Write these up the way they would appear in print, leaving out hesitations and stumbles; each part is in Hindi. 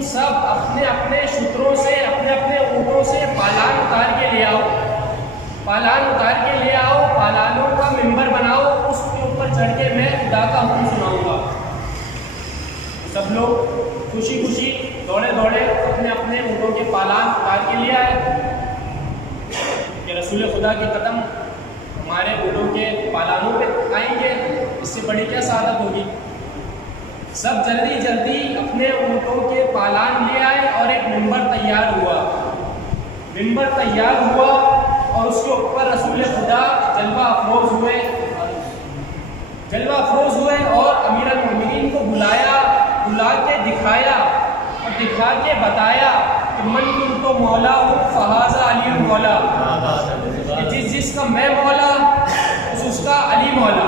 तुम सब अपने अपने शुत्रों से, अपने अपने ऊँटों से पालान उतार के ले आओ, पालान उतार के ले आओ, पालानों का मिंबर बनाओ, उसके ऊपर चढ़ के मैं खुदा का हुक्म सुनाऊंगा। सब लोग खुशी खुशी दौड़े दौड़े अपने अपने ऊँटों के पालान उतार के ले आए कि रसूल खुदा के कदम हमारे ऊँटों के पालानों पे आएंगे, इससे बड़ी क्या सादत होगी। सब जल्दी जल्दी अपने ऊँटों के पालान ले आए और एक मिंबर तैयार हुआ। मिंबर तैयार हुआ और उसके ऊपर रसूल खुदा जलवा अफरोज हुए, जलवा अफरोज हुए और अमीर अल-मोमिनीन को बुलाया, बुला के दिखाया और दिखा के बताया कि मन कुन तो मौला हूँ फहाजा अली मौला, जिस जिसका मैं मौला उसका अली मौला।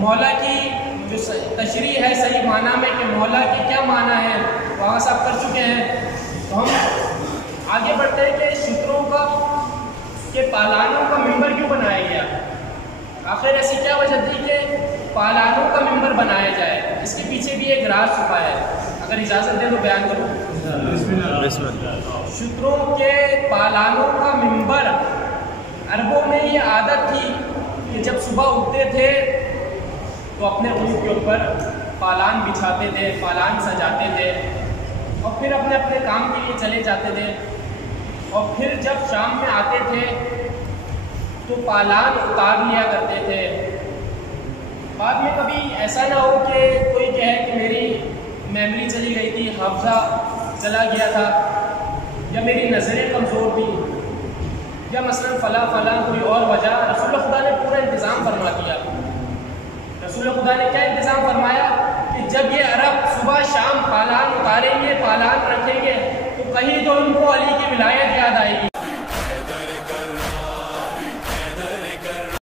मौला की जो तशरीह है सही माना में कि मौला की क्या माना है वहाँ सब कर चुके हैं। तो हम आगे बढ़ते हैं कि शुत्रों का के पालानों का मिंबर क्यों बनाया गया, आखिर ऐसी क्या वजह थी कि पालानों का मिंबर बनाया जाए। इसके पीछे भी एक राज छुपा है, अगर इजाज़त दे तो बयान करूँ। शुत्रों के पालानों का मिंबर, अरबों में ये आदत थी कि जब सुबह उठते थे तो अपने ऊँट के ऊपर पालान बिछाते थे, पालान सजाते थे और फिर अपने अपने काम के लिए चले जाते थे। और फिर जब शाम में आते थे तो पालान उतार लिया करते थे। बाद में कभी ऐसा ना हो कि कोई कहे कि मेरी मेमोरी चली गई थी, हाफजा चला गया था, या मेरी नज़रें कमज़ोर थी, या मसलन फ़ला कोई और वजह। रसूल खुदा ने पूरा इंतज़ाम फरमा दिया। रसूल खुदा ने क्या इंतज़ाम फरमाया कि जब ये अरब सुबह शाम पालान उतारेंगे, पालान रखेंगे तो कहीं तो उनको